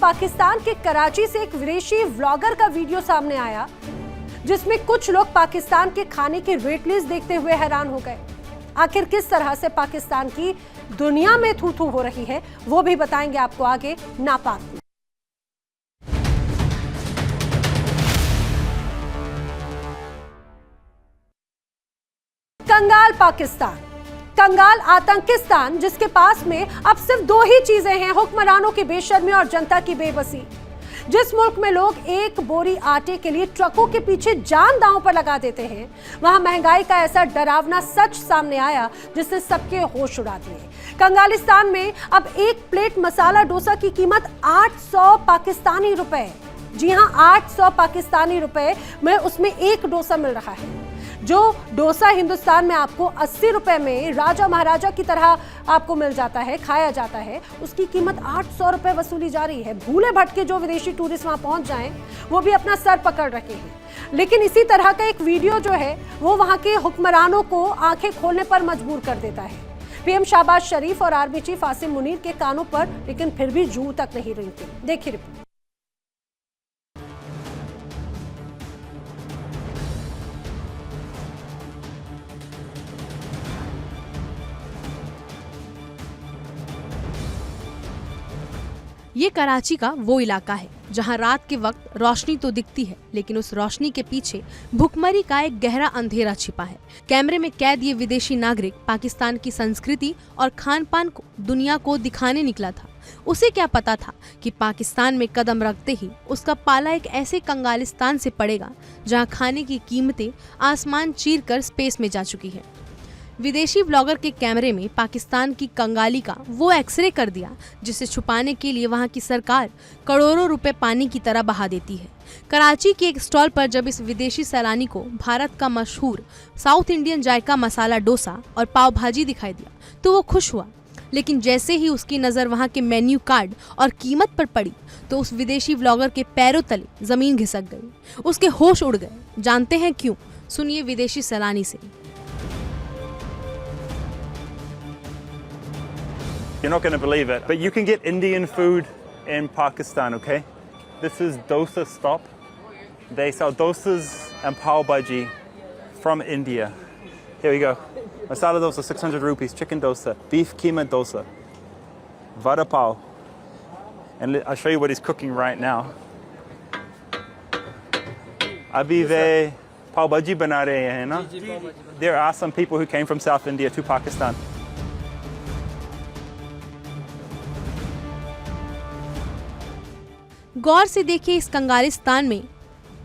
पाकिस्तान के कराची से एक विदेशी व्लॉगर का वीडियो सामने आया जिसमें कुछ लोग पाकिस्तान के खाने की रेट लिस्ट देखते हुए हैरान हो गए। आखिर किस तरह से पाकिस्तान की दुनिया में थू थू हो रही है वो भी बताएंगे आपको आगे नापाक में। कंगाल पाकिस्तान, कंगाल आतंकिस्तान, जिसके पास में अब सिर्फ दो ही चीजें हैं, हुक्मरानों की बेशर्मी और जनता की बेबसी। जिस मुल्क में लोग एक बोरी आटे के लिए ट्रकों के पीछे जान दांव पर लगा देते हैं, वहां महंगाई का ऐसा डरावना सच सामने आया जिसने सबके होश उड़ा दिए। कंगालिस्तान में अब एक प्लेट मसाला डोसा की कीमत 800 पाकिस्तानी रुपए। जी हां, 800 पाकिस्तानी रुपए में उसमें एक डोसा मिल रहा है। जो डोसा हिंदुस्तान में आपको 80 रुपए में राजा महाराजा की तरह आपको मिल जाता है, खाया जाता है, उसकी कीमत 800 रुपए वसूली जा रही है। भूले भटके जो विदेशी टूरिस्ट वहां पहुंच जाएं, वो भी अपना सर पकड़ रखे हैं। लेकिन इसी तरह का एक वीडियो जो है वो वहां के हुक्मरानों को आंखें खोलने पर मजबूर कर देता है। पीएम शहबाज शरीफ और आर्मी चीफ आसिम मुनीर के कानों पर लेकिन फिर भी जूं तक नहीं रेंगती। देखिए रिपोर्ट। ये कराची का वो इलाका है जहां रात के वक्त रोशनी तो दिखती है, लेकिन उस रोशनी के पीछे भुखमरी का एक गहरा अंधेरा छिपा है। कैमरे में कैद ये विदेशी नागरिक पाकिस्तान की संस्कृति और खान पान को दुनिया को दिखाने निकला था। उसे क्या पता था कि पाकिस्तान में कदम रखते ही उसका पाला एक ऐसे कंगालिस्तान से पड़ेगा जहां खाने की कीमतें आसमान चीर कर स्पेस में जा चुकी है। विदेशी ब्लॉगर के कैमरे में पाकिस्तान की कंगाली का वो एक्सरे कर दिया जिसे छुपाने के लिए वहां की सरकार करोड़ों रुपए पानी की तरह बहा देती है। कराची के एक स्टॉल पर जब इस विदेशी सैलानी को भारत का मशहूर साउथ इंडियन जायका मसाला डोसा और पाव भाजी दिखाई दिया तो वो खुश हुआ, लेकिन जैसे ही उसकी नज़र वहां के मेन्यू कार्ड और कीमत पर पड़ी तो उस विदेशी ब्लॉगर के पैरों तले जमीन घिसक गई, उसके होश उड़ गए। जानते हैं क्यों? सुनिए विदेशी सैलानी से। You're not going to believe it, but you can get Indian food in Pakistan, okay? This is dosa stop. They sell dosas and pav bhaji from India. Here we go. Masala dosa, 600 rupees. Chicken dosa, beef keema dosa, vada pav. And I'll show you what he's cooking right now. Abhi ve pav bhaji bana rahe hain na? There are some people who came from South India to Pakistan. गौर से देखिए, इस कंगालिस्तान में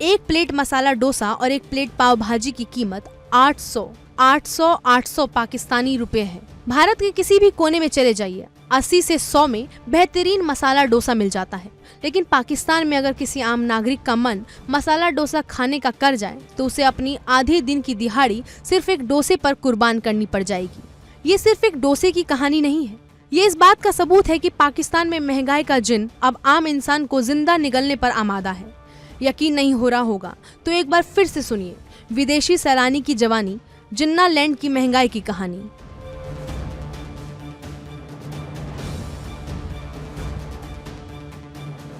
एक plate masala dosa और एक plate पाव भाजी की कीमत 800 पाकिस्तानी रुपए है। भारत के किसी भी कोने में चले जाइए, 80 से 100 में बेहतरीन मसाला डोसा मिल जाता है। लेकिन पाकिस्तान में अगर किसी आम नागरिक का मन मसाला डोसा खाने का कर जाए तो उसे अपनी आधे दिन की दिहाड़ी सिर्फ एक डोसे पर कुर्बान करनी पड़ जाएगी। ये सिर्फ एक डोसे की कहानी नहीं है, ये इस बात का सबूत है कि पाकिस्तान में महंगाई का जिन अब आम इंसान को जिंदा निगलने पर आमादा है। यकीन नहीं हो रहा होगा तो एक बार फिर से सुनिए विदेशी सैलानी की जवानी, जिन्ना लैंड की महंगाई की कहानी।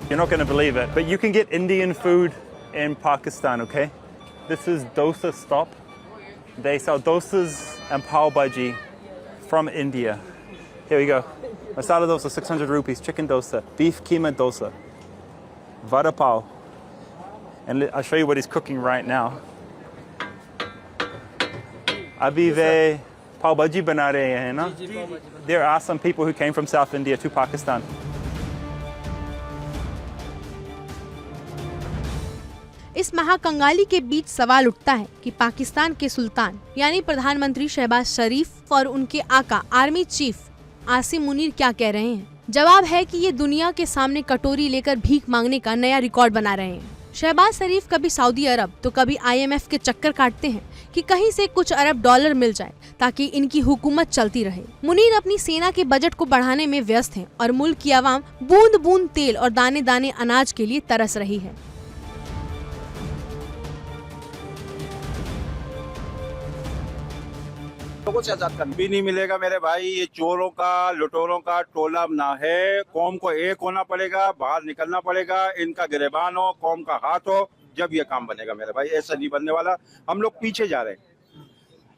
You're not going to believe it, but you can get Indian food in Pakistan, okay? This is dosa stop. They sell dosas and pav bhaji from India. Here we go. Masala dosa, 600 rupees. Chicken dosa, beef keema dosa, vada pav. And I'll show you what he's cooking right now. Abhi ve pav bhaji bana rahe hain na? There are some people who came from South India to Pakistan. इस महाकंगाली के बीच सवाल उठता है कि पाकिस्तान के सुल्तान यानी प्रधानमंत्री शहबाज शरीफ और उनके आका आर्मी चीफ आसिम मुनीर क्या कह रहे हैं। जवाब है कि ये दुनिया के सामने कटोरी लेकर भीख मांगने का नया रिकॉर्ड बना रहे हैं। शहबाज शरीफ कभी सऊदी अरब तो कभी IMF के चक्कर काटते हैं कि कहीं से कुछ अरब डॉलर मिल जाए ताकि इनकी हुकूमत चलती रहे। मुनीर अपनी सेना के बजट को बढ़ाने में व्यस्त हैं और मुल्क की आवाम बूंद बूंद तेल और दाने दाने अनाज के लिए तरस रही है। लोगों से आजाद करना भी नहीं मिलेगा मेरे भाई। ये चोरों का लुटेरों का टोला ना है। कौम को एक होना पड़ेगा, बाहर निकलना पड़ेगा, इनका गिरबान हो, कौम का हाथ हो, जब ये काम बनेगा मेरे भाई। ऐसा नहीं बनने वाला। हम लोग पीछे जा रहे हैं।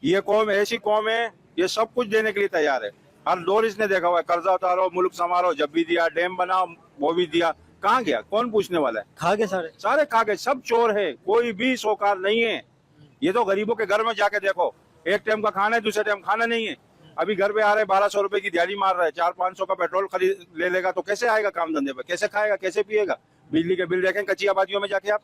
ये कौम ऐसी कौम है, ये सब कुछ देने के लिए तैयार है। हर दौर इसने देखा हुआ है, कर्जा उतारो, मुल्क संवारो, जब भी दिया, डैम बनाओ, वो भी दिया। कहाँ गया? कौन पूछने वाला है? खा गए सारे खा गए। सब चोर है, कोई भी सौकार नहीं है। ये तो गरीबों के घर में जाके देखो, एक टाइम का खाना है, दूसरे टाइम खाना नहीं है। अभी घर पे आ रहे 1200 रुपए की दिहाड़ी मार रहा है, 400-500 का पेट्रोल खरीद ले लेगा तो कैसे आएगा काम धंधे पे? कैसे खाएगा, कैसे पिएगा? बिजली के बिल देखें कच्ची आबादियों में जाके आप,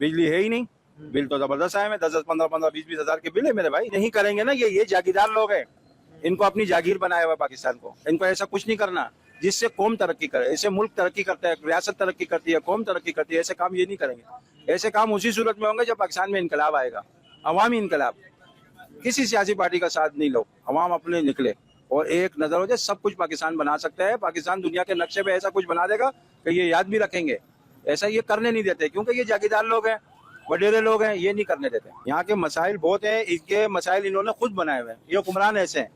बिजली है ही नहीं। बिल तो जबरदस्त आए हैं, 10-10, 15-15, 20-20 हजार के बिल है मेरे भाई। नहीं करेंगे ना, ये जागीरदार लोग हैं। इनको अपनी जागीर बनाया हुआ पाकिस्तान को। इनको ऐसा कुछ नहीं करना जिससे कौम तरक्की करे। ऐसे मुल्क तरक्की करता है, रियासत तरक्की करती है, कौम तरक्की करती है। ऐसे काम ये नहीं करेंगे। ऐसे काम उसी सूरत में होंगे जब पाकिस्तान में इनकलाब आएगा, अवामी इनकलाब। किसी सियासी पार्टी का साथ नहीं लो, अवाम अपने निकले और एक नजर हो जाए, सब कुछ पाकिस्तान बना सकता है। पाकिस्तान दुनिया के नक्शे पे ऐसा कुछ बना देगा कि ये याद भी रखेंगे। ऐसा ये करने नहीं देते क्योंकि ये जागीरदार लोग हैं, वडेरे लोग हैं, ये नहीं करने देते। यहाँ के मसाइल बहुत हैं, इनके मसाइल इन्होंने खुद बनाए हुए हैं। ये हुक्मरान ऐसे हैं,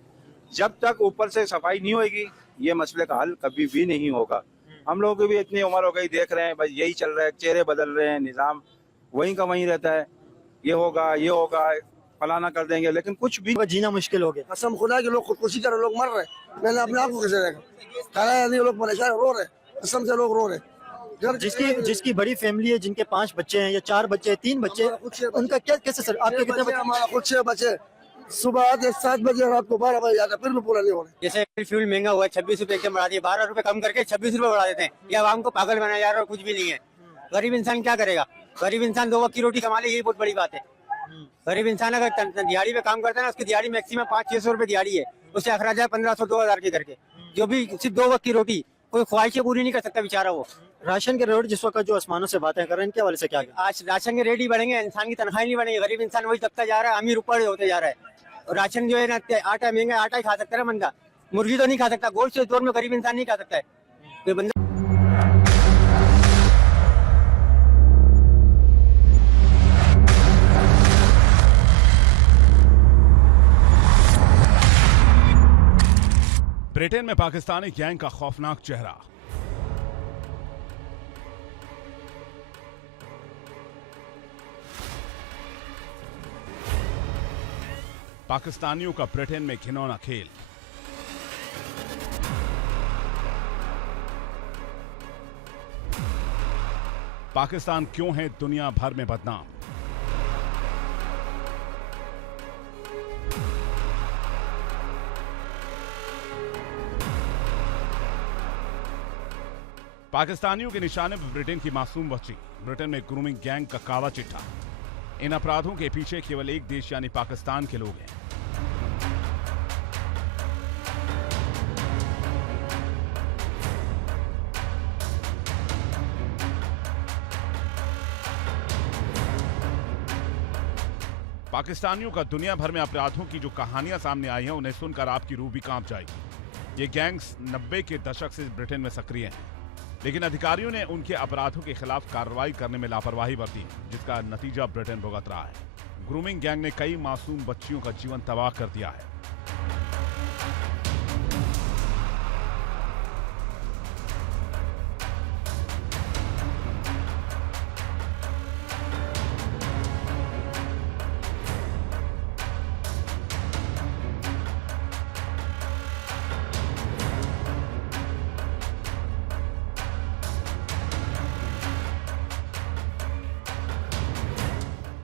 जब तक ऊपर से सफाई नहीं होगी ये मसले का हल कभी भी नहीं होगा। हम लोगों की भी इतनी उम्र हो गई, देख रहे हैं, बस यही चल रहा है, चेहरे बदल रहे हैं, निजाम वहीं का वहीं रहता है। ये होगा, फलाना कर देंगे, लेकिन कुछ भी जीना मुश्किल हो गया। कसम खुदा के लोग खुदकुशी कर रहे, लोग मर रहे। मैंने अपने आप को कैसे देखा, खाना नहीं, लोग परेशान रो रहे, कसम से लोग रो रहे। जिसकी बड़ी फैमिली है, जिनके 5 बच्चे हैं या 4 बच्चे हैं, 3 बच्चे, उनका क्या कैसे सर? आपके कितने बच्चे? हमारा खुद 6 बच्चे। सुबह आते 7 बजे, रात को 12 बजे जाते, फिर भी पूरा नहीं हो रहा। जैसे फ्यूल महंगा हुआ है, 26 रुपए एकदम बढ़ा दिए, 12 रुपए कम करके 26 रुपए बढ़ा देते हैं। ये आवाम को पागल बनाया जा रहा है, कुछ भी नहीं है। गरीब इंसान क्या करेगा? गरीब इंसान 2 वक्त की रोटी कमा ले, यही बहुत बड़ी बात है। गरीब इंसान अगर दिहाड़ी पे काम करता है ना, उसकी दिहाड़ी मैक्सिमम 500-600 रुपए दिहाड़ी है, उससे अखराज है 1500-2000 के करके, जो भी सिर्फ 2 वक्त की रोटी, कोई ख्वाहिशें पूरी नहीं कर सकता बेचारा वो। राशन के रेट जिस वक्त जो आसमानों से बातें कर रहे हैं, इनके हवाले से क्या? आज राशन के रेट ही बढ़ेंगे, इंसान की तनख्वाही नहीं बढ़ेगी। गरीब इंसान वही तबका जा रहा है, अमीर ऊपर होते जा रहा है। और राशन जो है ना, आटा महंगा, आटा ही खा सकता है ना बंदा, मुर्गी तो नहीं खा सकता। गोश्त इस दौर में गरीब इंसान नहीं खा सकता है कोई बंदा। ब्रिटेन में पाकिस्तानी गैंग का खौफनाक चेहरा। पाकिस्तानियों का ब्रिटेन में घिनौना खेल। पाकिस्तान क्यों है दुनिया भर में बदनाम? पाकिस्तानियों के निशाने पर ब्रिटेन की मासूम बच्ची। ब्रिटेन में ग्रूमिंग गैंग का काला चिट्ठा। इन अपराधों के पीछे केवल एक देश यानी पाकिस्तान के लोग हैं। पाकिस्तानियों का दुनिया भर में अपराधों की जो कहानियां सामने आई हैं, उन्हें सुनकर आपकी रूह भी कांप जाएगी। ये गैंग्स 90 के दशक से ब्रिटेन में सक्रिय हैं, लेकिन अधिकारियों ने उनके अपराधों के खिलाफ कार्रवाई करने में लापरवाही बरती है, जिसका नतीजा ब्रिटेन भुगत रहा है। ग्रूमिंग गैंग ने कई मासूम बच्चियों का जीवन तबाह कर दिया है।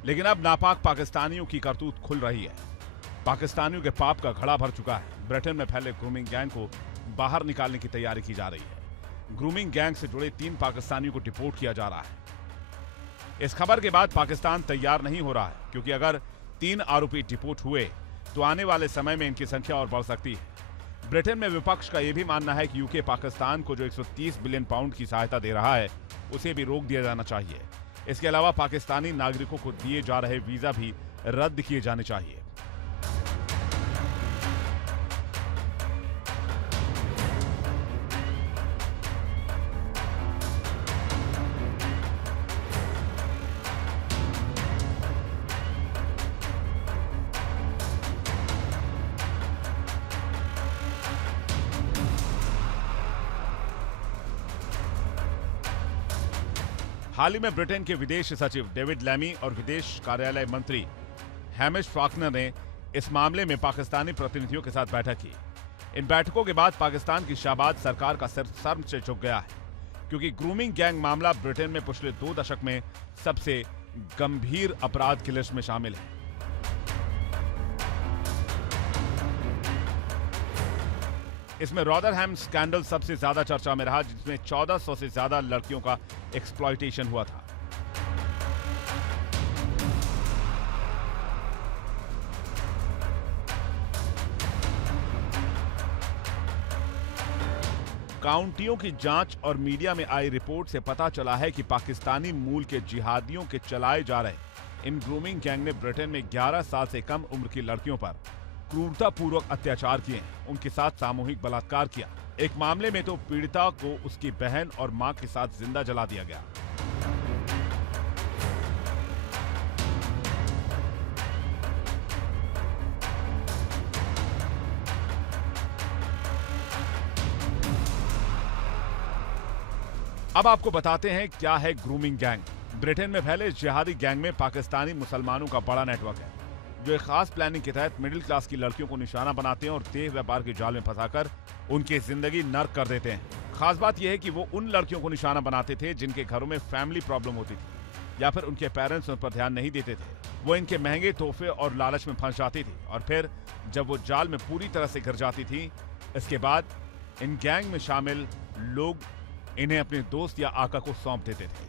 लेकिन अब नापाक पाकिस्तानियों की करतूत खुल रही है। पाकिस्तानियों के पाप का घड़ा भर चुका है। ब्रिटेन में फैले ग्रूमिंग गैंग को बाहर निकालने की तैयारी की जा रही है। ग्रूमिंग गैंग से जुड़े 3 पाकिस्तानियों को डिपोर्ट किया जा रहा है। इस खबर के बाद पाकिस्तान तैयार नहीं हो रहा है, क्योंकि अगर 3 आरोपी डिपोर्ट हुए तो आने वाले समय में इनकी संख्या और बढ़ सकती है। ब्रिटेन में विपक्ष का यह भी मानना है कि यूके पाकिस्तान को जो 130 बिलियन पाउंड की सहायता दे रहा है, उसे भी रोक दिया जाना चाहिए। इसके अलावा पाकिस्तानी नागरिकों को दिए जा रहे वीजा भी रद्द किए जाने चाहिए। हाल ही में ब्रिटेन के विदेश सचिव डेविड लैमी और विदेश कार्यालय मंत्री हैमिश फाकनर ने इस मामले में पाकिस्तानी प्रतिनिधियों के साथ बैठक की। इन बैठकों के बाद पाकिस्तान की शाहबाज सरकार का सिर शर्म से झुक गया है, क्योंकि ग्रूमिंग गैंग मामला ब्रिटेन में पिछले 2 दशक में सबसे गंभीर अपराध की लिस्ट में शामिल है। इसमें रॉदरहैम स्कैंडल सबसे ज्यादा चर्चा में रहा, जिसमें 1400 से ज्यादा लड़कियों का एक्सप्लॉयटेशन हुआ था। काउंटियों की जांच और मीडिया में आई रिपोर्ट से पता चला है कि पाकिस्तानी मूल के जिहादियों के चलाए जा रहे इन ग्रूमिंग गैंग ने ब्रिटेन में 11 साल से कम उम्र की लड़कियों पर क्रूरतापूर्वक अत्याचार किए, उनके साथ सामूहिक बलात्कार किया। एक मामले में तो पीड़िता को उसकी बहन और मां के साथ जिंदा जला दिया गया। अब आपको बताते हैं क्या है ग्रूमिंग गैंग। ब्रिटेन में फैले इस जिहादी गैंग में पाकिस्तानी मुसलमानों का बड़ा नेटवर्क है, जो एक खास प्लानिंग के तहत मिडिल क्लास की लड़कियों को निशाना बनाते हैं और देह व्यापार के जाल में फंसाकर उनकी जिंदगी नर्क कर देते हैं। खास बात यह है कि वो उन लड़कियों को निशाना बनाते थे जिनके घरों में फैमिली प्रॉब्लम होती थी या फिर उनके पेरेंट्स उन पर ध्यान नहीं देते थे। वो इनके महंगे तोहफे और लालच में फंस जाती थी और फिर जब वो जाल में पूरी तरह से गिर जाती थी, इसके बाद इन गैंग में शामिल लोग इन्हें अपने दोस्त या आका को सौंप देते थे।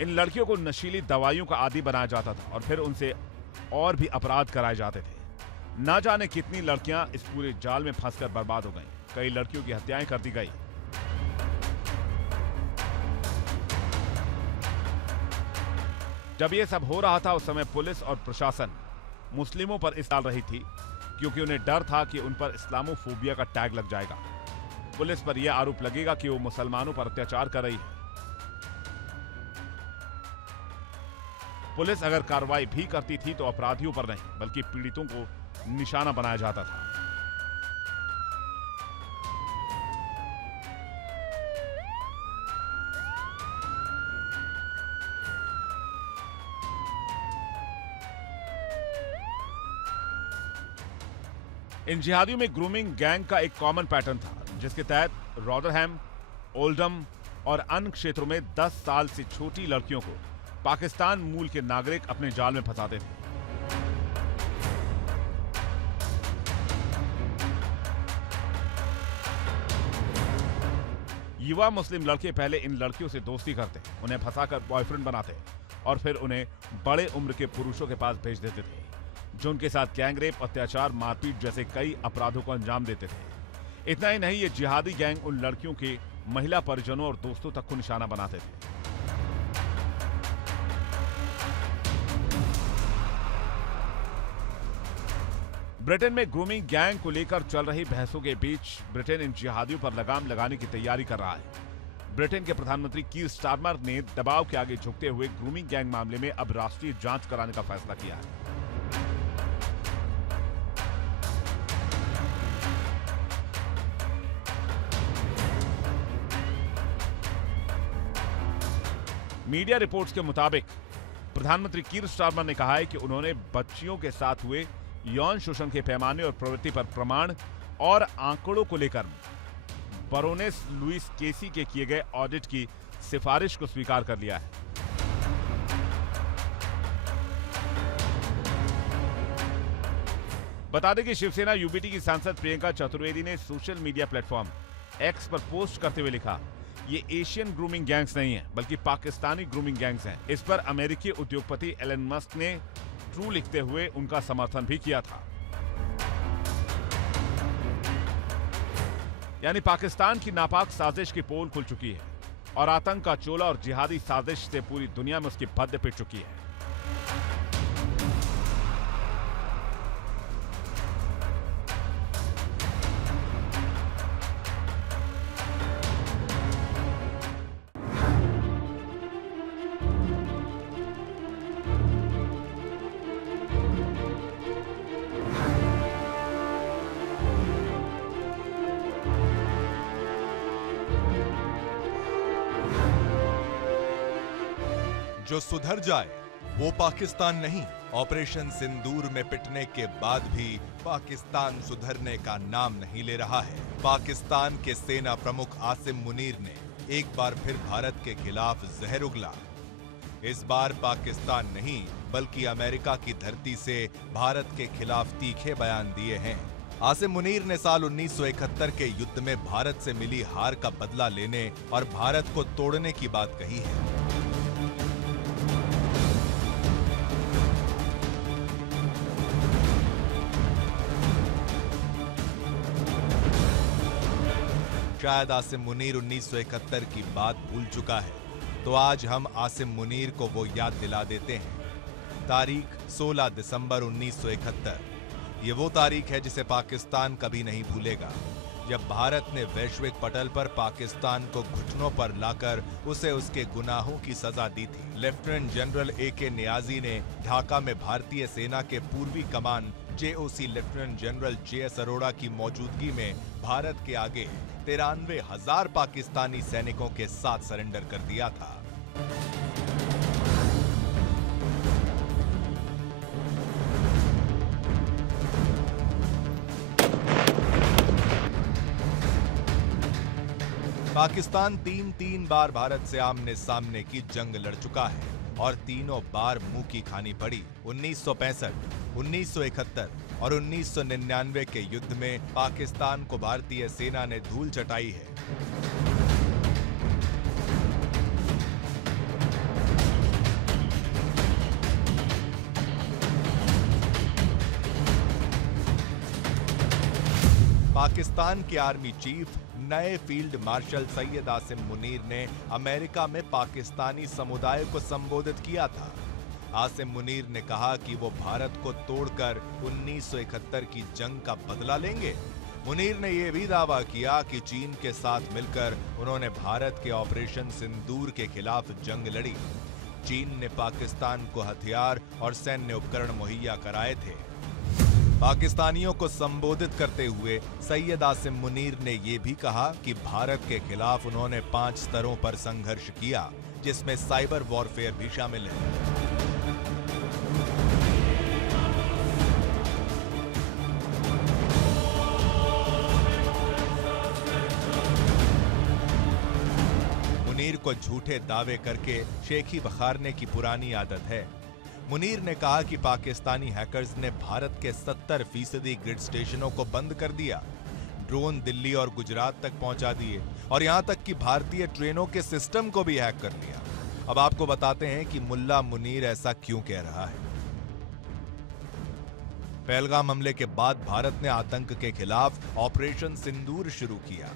इन लड़कियों को नशीली दवाइयों का आदी बनाया जाता था और फिर उनसे और भी अपराध कराए जाते थे। ना जाने कितनी लड़कियां इस पूरे जाल में फंसकर बर्बाद हो गईं। कई लड़कियों की हत्याएं कर दी गई। जब यह सब हो रहा था, उस समय पुलिस और प्रशासन मुस्लिमों पर इस डाल रही थी, क्योंकि उन्हें डर था कि उन पर इस्लामोफोबिया का टैग लग जाएगा। पुलिस पर यह आरोप लगेगा कि वो मुसलमानों पर अत्याचार कर रही है। पुलिस अगर कार्रवाई भी करती थी तो अपराधियों पर नहीं, बल्कि पीड़ितों को निशाना बनाया जाता था। इन जिहादियों में ग्रूमिंग गैंग का एक कॉमन पैटर्न था, जिसके तहत रॉदरहैम, ओल्डम और अन्य क्षेत्रों में 10 साल से छोटी लड़कियों को पाकिस्तान मूल के नागरिक अपने जाल में फंसाते थे। युवा मुस्लिम लड़के पहले इन लड़कियों से दोस्ती करते, उन्हें फंसाकर बॉयफ्रेंड बनाते और फिर उन्हें बड़े उम्र के पुरुषों के पास भेज देते थे, जो उनके साथ गैंगरेप, अत्याचार, मारपीट जैसे कई अपराधों को अंजाम देते थे। इतना ही नहीं, ये जिहादी गैंग उन लड़कियों के महिला परिजनों और दोस्तों तक को निशाना बनाते थे। ब्रिटेन में ग्रूमिंग गैंग को लेकर चल रही बहसों के बीच ब्रिटेन इन जिहादियों पर लगाम लगाने की तैयारी कर रहा है। ब्रिटेन के प्रधानमंत्री कीर स्टारमर ने दबाव के आगे झुकते हुए ग्रूमिंग गैंग मामले में अब राष्ट्रीय जांच कराने का फैसला किया है। मीडिया रिपोर्ट्स के मुताबिक प्रधानमंत्री कीर स्टारमर ने कहा है कि उन्होंने बच्चियों के साथ हुए यौन शोषण के पैमाने और प्रवृत्ति पर प्रमाण और आंकड़ों को लेकर बरोनेस लुइस केसी के किए गए ऑडिट की सिफारिश को स्वीकार कर लिया है। बता दें कि शिवसेना यूबीटी की सांसद प्रियंका चतुर्वेदी ने सोशल मीडिया प्लेटफॉर्म एक्स पर पोस्ट करते हुए लिखा, ये एशियन ग्रूमिंग गैंग्स नहीं है, बल्कि पाकिस्तानी ग्रूमिंग गैंग्स हैं। इस पर अमेरिकी उद्योगपति एलन मस्क ने ट्रू लिखते हुए उनका समर्थन भी किया था। यानी पाकिस्तान की नापाक साजिश की पोल खुल चुकी है और आतंक का चोला और जिहादी साजिश से पूरी दुनिया में उसकी भद्द पिट चुकी है। जो सुधर जाए वो पाकिस्तान नहीं। ऑपरेशन सिंदूर में पिटने के बाद भी पाकिस्तान सुधरने का नाम नहीं ले रहा है। पाकिस्तान के सेना प्रमुख आसिम मुनीर ने एक बार फिर भारत के खिलाफ जहर उगला। इस बार पाकिस्तान नहीं बल्कि अमेरिका की धरती से भारत के खिलाफ तीखे बयान दिए हैं। आसिम मुनीर ने साल 1971 के युद्ध में भारत से मिली हार का बदला लेने और भारत को तोड़ने की बात कही है। शायद आसिम मुनीर 1971 की बात भूल चुका है, तो आज हम आसिम मुनीर को वो याद दिला देते हैं। तारीख 16 दिसंबर 1971। ये वो तारीख है जिसे पाकिस्तान कभी नहीं भूलेगा, जब भारत ने वैश्विक पटल पर पाकिस्तान को घुटनों पर लाकर उसे उसके गुनाहों की सजा दी थी। लेफ्टिनेंट जनरल AK नियाजी ने ढाका में भारतीय सेना के पूर्वी कमान JOC lieutenant general JS Arora की मौजूदगी में भारत के आगे 93,000 पाकिस्तानी सैनिकों के साथ सरेंडर कर दिया था। पाकिस्तान तीन बार भारत से आमने सामने की जंग लड़ चुका है और तीनों बार मुंह की खानी पड़ी। 1965, 1971 और 1999 के युद्ध में पाकिस्तान को भारतीय सेना ने धूल चटाई है। पाकिस्तान के आर्मी चीफ नए फील्ड मार्शल सैयद आसिम मुनीर ने अमेरिका में पाकिस्तानी समुदाय को संबोधित किया था। आसिम मुनीर ने कहा कि वो भारत को तोड़कर 1971 की जंग का बदला लेंगे। मुनीर ने यह भी दावा किया कि चीन के साथ मिलकर उन्होंने भारत के ऑपरेशन सिंदूर के खिलाफ जंग लड़ी। चीन ने पाकिस्तान को हथियार और सैन्य उपकरण मुहैया कराए थे। पाकिस्तानियों को संबोधित करते हुए सैयद आसिम मुनीर ने यह भी कहा कि भारत के खिलाफ उन्होंने 5 स्तरों पर संघर्ष किया, जिसमें साइबर वॉरफेयर भी शामिल है। मुनीर को झूठे दावे करके शेखी बखारने की पुरानी आदत है। मुनीर ने कहा कि पाकिस्तानी हैकर्स ने भारत के 70% ग्रिड स्टेशनों को बंद कर दिया, ड्रोन दिल्ली और गुजरात तक पहुंचा दिए और यहां तक कि भारतीय ट्रेनों के सिस्टम को भी हैक कर लिया। अब आपको बताते हैं कि मुल्ला मुनीर ऐसा क्यों कह रहा है। पहलगाम हमले के बाद भारत ने आतंक के खिलाफ ऑपरेशन सिंदूर शुरू किया,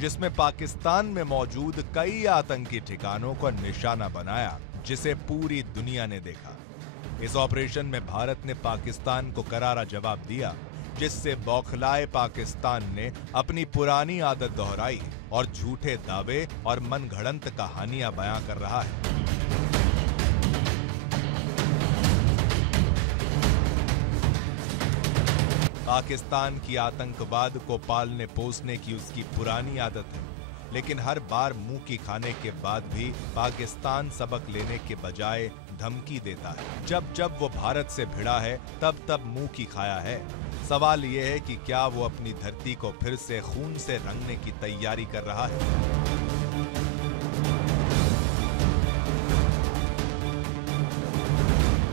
जिसमें पाकिस्तान में मौजूद कई आतंकी ठिकानों को निशाना बनाया, जिसे पूरी दुनिया ने देखा। इस ऑपरेशन में भारत ने पाकिस्तान को करारा जवाब दिया, जिससे बौखलाए पाकिस्तान ने अपनी पुरानी आदत दोहराई और झूठे दावे और मनगढ़ंत कहानियां बयां कर रहा है। पाकिस्तान की आतंकवाद को पालने पोसने की उसकी पुरानी आदत है, लेकिन हर बार मुंह की खाने के बाद भी पाकिस्तान सबक लेने के बजाय धमकी देता है। जब जब वो भारत से भिड़ा है तब तब मुंह की खाया है। सवाल ये है कि क्या वो अपनी धरती को फिर से खून से रंगने की तैयारी कर रहा है।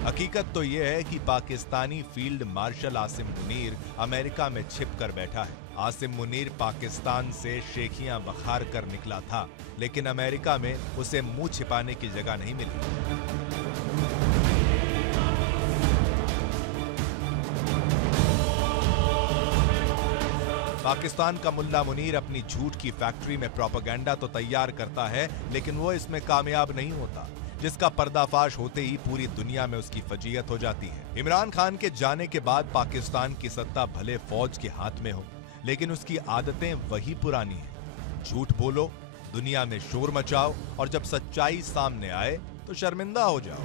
हकीकत तो यह है कि Pakistani field marshal Asim Munir America में छिप कर बैठा है। आसिम मुनीर पाकिस्तान से शेखियां बखार कर निकला था, लेकिन अमेरिका में उसे मुंह छिपाने की जगह नहीं मिली। पाकिस्तान का मुल्ला मुनीर अपनी झूठ की फैक्ट्री में प्रोपेगेंडा तो तैयार करता है, लेकिन वो इसमें कामयाब नहीं होता, जिसका पर्दाफाश होते ही पूरी दुनिया में उसकी फजीयत हो जाती है। इमरान खान के जाने के बाद पाकिस्तान की सत्ता भले फौज के हाथ में हो, लेकिन उसकी आदतें वही पुरानी हैं। झूठ बोलो, दुनिया में शोर मचाओ और जब सच्चाई सामने आए तो शर्मिंदा हो जाओ।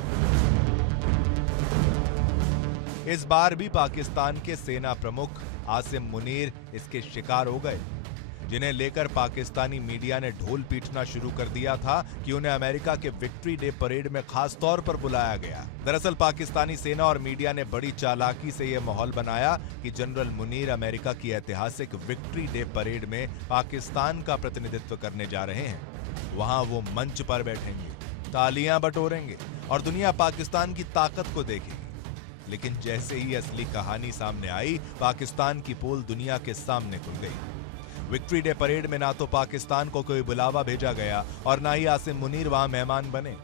इस बार भी पाकिस्तान के सेना प्रमुख आसिम मुनीर इसके शिकार हो गए। जिन्हें लेकर पाकिस्तानी मीडिया ने ढोल पीटना शुरू कर दिया था कि उन्हें अमेरिका के विक्ट्री डे परेड में खास तौर पर बुलाया गया। दरअसल पाकिस्तानी सेना और मीडिया ने बड़ी चालाकी से यह माहौल बनाया कि जनरल मुनीर अमेरिका की ऐतिहासिक विक्ट्री डे परेड में पाकिस्तान का प्रतिनिधित्व करने जा रहे हैं। वहां वो मंच पर बैठेंगे, तालियां बटोरेंगे और दुनिया पाकिस्तान की ताकत को देखेगी। लेकिन जैसे ही असली कहानी सामने आई, पाकिस्तान की पोल दुनिया के सामने खुल गई। विक्ट्री डे परेड में ना तो पाकिस्तान को कोई बुलावा भेजा गया और ना ही आसिम मुनीर वहां मेहमान बने।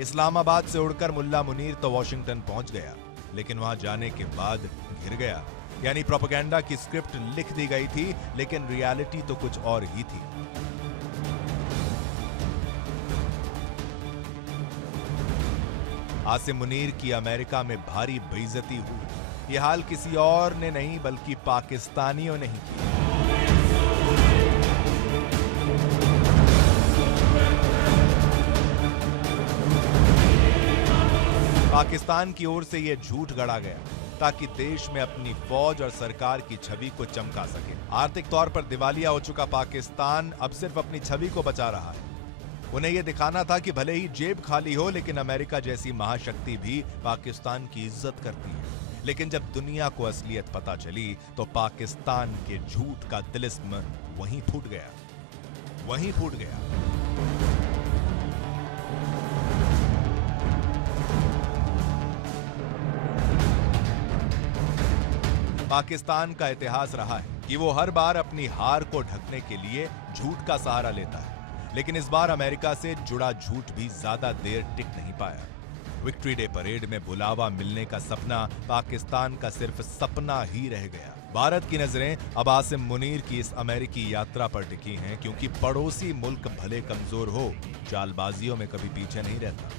इस्लामाबाद से उड़कर मुल्ला मुनीर तो वॉशिंगटन पहुंच गया, लेकिन वहां जाने के बाद घिर गया। यानी प्रोपेगेंडा की स्क्रिप्ट लिख दी गई थी, लेकिन रियलिटी तो कुछ और ही थी। आसिम मुनीर की अमेरिका में भारी बेइज्जती हुई। यह हाल किसी और ने नहीं बल्कि पाकिस्तानियों ने ही किया। पाकिस्तान की ओर से यह झूठ गढ़ा गया ताकि देश में अपनी फौज और सरकार की छवि को चमका सके। आर्थिक तौर पर दिवालिया हो चुका पाकिस्तान अब सिर्फ अपनी छवि को बचा रहा है। उन्हें यह दिखाना था कि भले ही जेब खाली हो, लेकिन अमेरिका जैसी महाशक्ति भी पाकिस्तान की इज्जत करती है। लेकिन जब दुनिया को असलियत पता चली तो पाकिस्तान के झूठ का तिलिस्म वहीं फूट गया। पाकिस्तान का इतिहास रहा है कि वो हर बार अपनी हार को ढकने के लिए झूठ का सहारा लेता है, लेकिन इस बार अमेरिका से जुड़ा झूठ भी ज्यादा देर टिक नहीं पाया। विक्ट्री डे परेड में बुलावा मिलने का सपना पाकिस्तान का सिर्फ सपना ही रह गया। भारत की नजरें अब आसिम मुनीर की इस अमेरिकी यात्रा पर टिकी हैं, क्योंकि पड़ोसी मुल्क भले कमजोर हो, चालबाजियों में कभी पीछे नहीं रहता।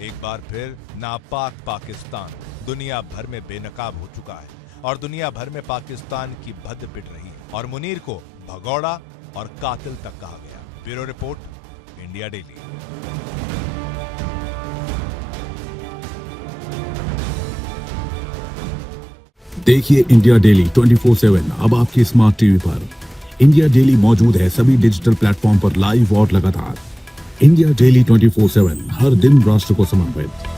एक बार फिर नापाक पाकिस्तान दुनिया भर में बेनकाब हो चुका है और दुनिया भर में पाकिस्तान की भद्द पिट रही है और मुनीर को भगौड़ा और कातिल तक कहा गया। Bureau report, India daily. देखिए इंडिया डेली 24/7 अब आपकी स्मार्ट टीवी पर। इंडिया डेली मौजूद है सभी डिजिटल प्लेटफॉर्म पर लाइव और लगातार। इंडिया डेली 24/7 हर दिन राष्ट्र को समर्पित।